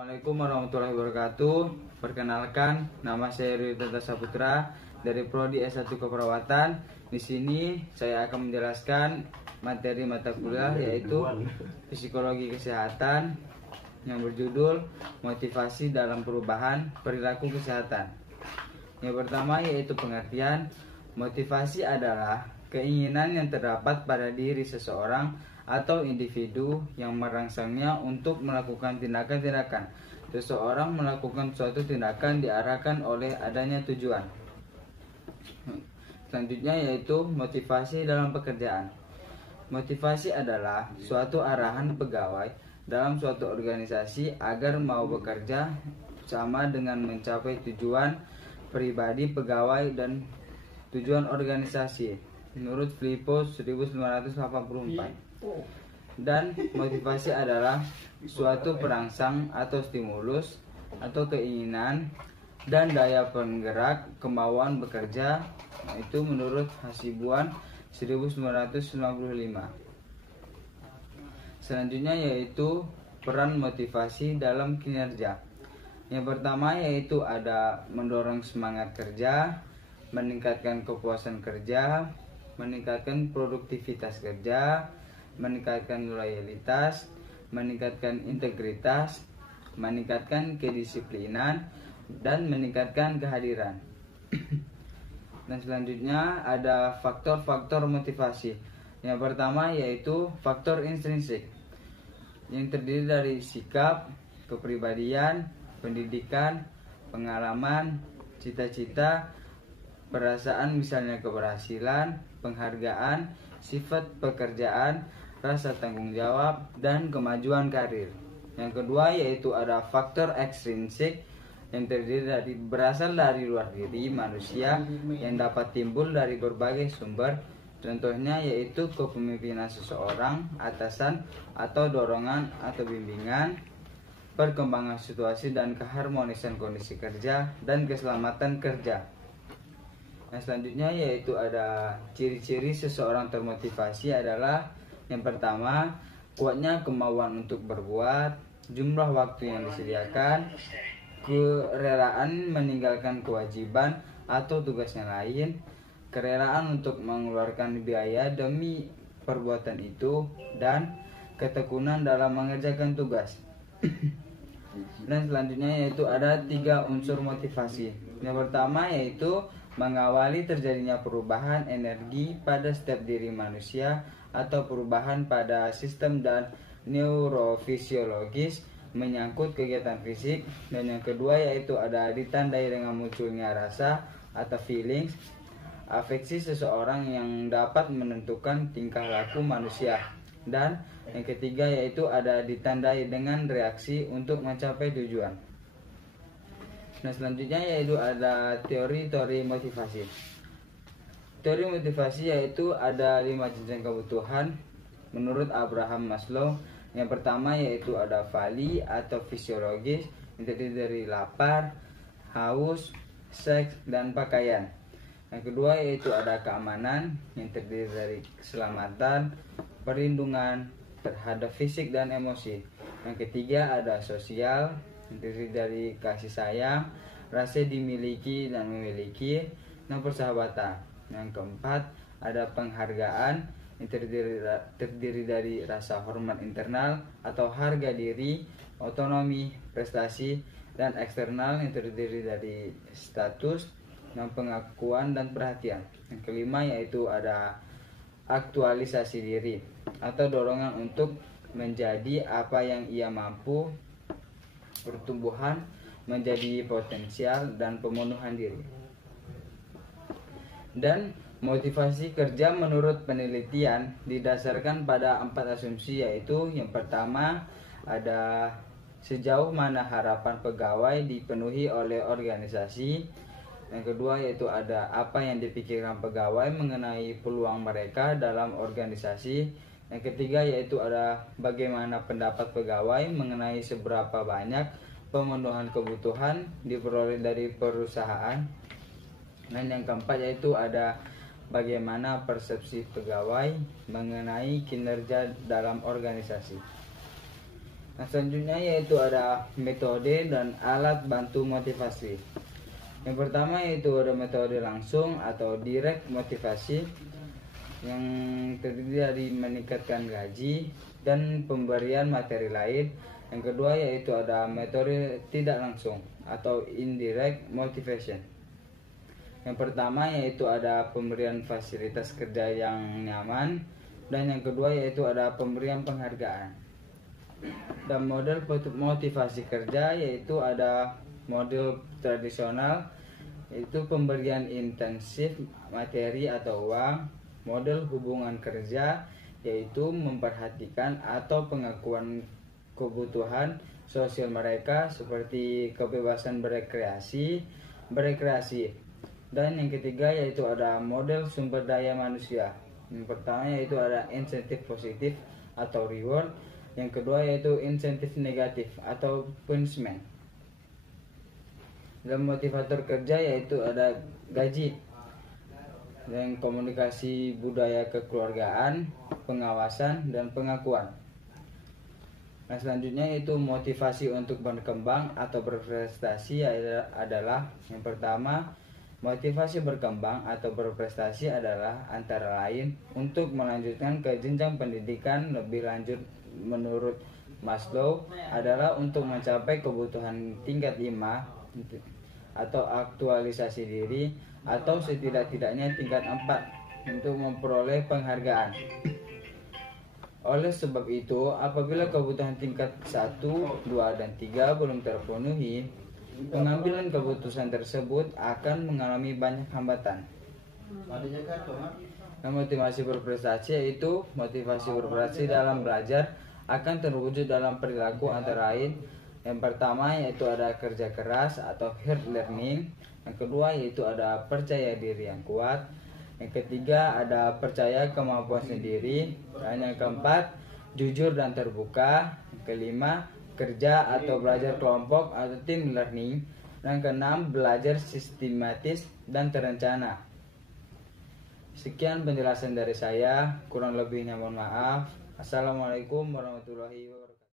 Assalamualaikum warahmatullahi wabarakatuh. Perkenalkan, nama saya Ridho Saputra dari Prodi S1 Keperawatan. Di sini saya akan menjelaskan materi mata kuliah yaitu Psikologi Kesehatan yang berjudul Motivasi dalam Perubahan Perilaku Kesehatan. Yang pertama yaitu pengertian. Motivasi adalah keinginan yang terdapat pada diri seseorang atau individu yang merangsangnya untuk melakukan tindakan-tindakan. Seseorang melakukan suatu tindakan diarahkan oleh adanya tujuan. Selanjutnya yaitu motivasi dalam pekerjaan. Motivasi adalah suatu arahan pegawai dalam suatu organisasi agar mau bekerja sama dengan mencapai tujuan pribadi pegawai dan tujuan organisasi menurut Filippo 1984. Dan motivasi adalah suatu perangsang atau stimulus atau keinginan dan daya penggerak kemauan bekerja, itu menurut Hasibuan 1995. Selanjutnya yaitu peran motivasi dalam kinerja. Yang pertama yaitu ada mendorong semangat kerja, meningkatkan kepuasan kerja, meningkatkan produktivitas kerja, meningkatkan loyalitas, meningkatkan integritas, meningkatkan kedisiplinan, dan meningkatkan kehadiran. Dan selanjutnya ada faktor-faktor motivasi. Yang pertama yaitu faktor intrinsik yang terdiri dari sikap, kepribadian, pendidikan, pengalaman, cita-cita, perasaan misalnya keberhasilan, penghargaan, sifat pekerjaan, rasa tanggung jawab, dan kemajuan karir. Yang kedua yaitu ada faktor ekstrinsik yang terdiri dari berasal dari luar diri manusia yang dapat timbul dari berbagai sumber. Contohnya yaitu kepemimpinan seseorang, atasan, atau dorongan atau bimbingan, perkembangan situasi dan keharmonisan kondisi kerja, dan keselamatan kerja. Nah, selanjutnya yaitu ada ciri-ciri seseorang termotivasi adalah yang pertama, kuatnya kemauan untuk berbuat, jumlah waktu yang disediakan, kerelaan meninggalkan kewajiban atau tugas yang lain, kerelaan untuk mengeluarkan biaya demi perbuatan itu, dan ketekunan dalam mengerjakan tugas. Dan selanjutnya yaitu ada 3 unsur motivasi. Yang pertama yaitu mengawali terjadinya perubahan energi pada setiap diri manusia atau perubahan pada sistem dan neurofisiologis menyangkut kegiatan fisik. Dan yang kedua yaitu ada ditandai dengan munculnya rasa atau feelings, afeksi seseorang yang dapat menentukan tingkah laku manusia. Dan yang ketiga yaitu ada ditandai dengan reaksi untuk mencapai tujuan. Nah, selanjutnya yaitu ada teori-teori motivasi. Teori motivasi yaitu ada 5 jenjang kebutuhan menurut Abraham Maslow. Yang pertama yaitu ada vali atau fisiologis yang terdiri dari lapar, haus, seks, dan pakaian. Yang kedua yaitu ada keamanan yang terdiri dari keselamatan, perlindungan terhadap fisik dan emosi. Yang ketiga ada sosial yang terdiri dari kasih sayang, rasa dimiliki dan memiliki, dan persahabatan. Yang keempat ada penghargaan yang terdiri dari rasa hormat internal atau harga diri, otonomi, prestasi, dan eksternal yang terdiri dari status dan pengakuan dan perhatian. Yang kelima yaitu ada aktualisasi diri atau dorongan untuk menjadi apa yang ia mampu, pertumbuhan menjadi potensial, dan pemenuhan diri. Dan motivasi kerja menurut penelitian didasarkan pada 4 asumsi yaitu yang pertama ada sejauh mana harapan pegawai dipenuhi oleh organisasi. Yang kedua yaitu ada apa yang dipikirkan pegawai mengenai peluang mereka dalam organisasi. Yang ketiga yaitu ada bagaimana pendapat pegawai mengenai seberapa banyak pemenuhan kebutuhan diperoleh dari perusahaan. Dan yang keempat yaitu ada bagaimana persepsi pegawai mengenai kinerja dalam organisasi. Nah, selanjutnya yaitu ada metode dan alat bantu motivasi. Yang pertama yaitu ada metode langsung atau direct motivasi yang terdiri dari meningkatkan gaji dan pemberian materi lain. Yang kedua yaitu ada metode tidak langsung atau indirect motivation. Yang pertama yaitu ada pemberian fasilitas kerja yang nyaman, dan yang kedua yaitu ada pemberian penghargaan. Dan model motivasi kerja yaitu ada model tradisional yaitu pemberian intensif materi atau uang, model hubungan kerja yaitu memperhatikan atau pengakuan kebutuhan sosial mereka seperti kebebasan berekreasi. Dan yang ketiga yaitu ada model sumber daya manusia. Yang pertama yaitu ada insentif positif atau reward. Yang kedua yaitu insentif negatif atau punishment. Dan motivator kerja yaitu ada gaji, dan komunikasi budaya kekeluargaan, pengawasan, dan pengakuan. Nah, selanjutnya yaitu motivasi untuk berkembang atau berprestasi adalah yang pertama, motivasi berkembang atau berprestasi adalah antara lain untuk melanjutkan ke jenjang pendidikan lebih lanjut menurut Maslow adalah untuk mencapai kebutuhan tingkat 5 atau aktualisasi diri atau setidak-tidaknya tingkat 4 untuk memperoleh penghargaan. Oleh sebab itu, apabila kebutuhan tingkat 1, 2, dan 3 belum terpenuhi, pengambilan keputusan tersebut akan mengalami banyak hambatan. Nah, motivasi berprestasi yaitu motivasi berprestasi dalam belajar akan terwujud dalam perilaku antara lain. Yang pertama yaitu ada kerja keras atau hard learning. Yang kedua yaitu ada percaya diri yang kuat. Yang ketiga ada percaya kemampuan sendiri. Dan yang keempat jujur dan terbuka. Yang kelima kerja atau belajar kelompok atau team learning. Dan keenam belajar sistematis dan terencana. Sekian penjelasan dari saya, kurang lebihnya mohon maaf. Assalamualaikum warahmatullahi wabarakatuh.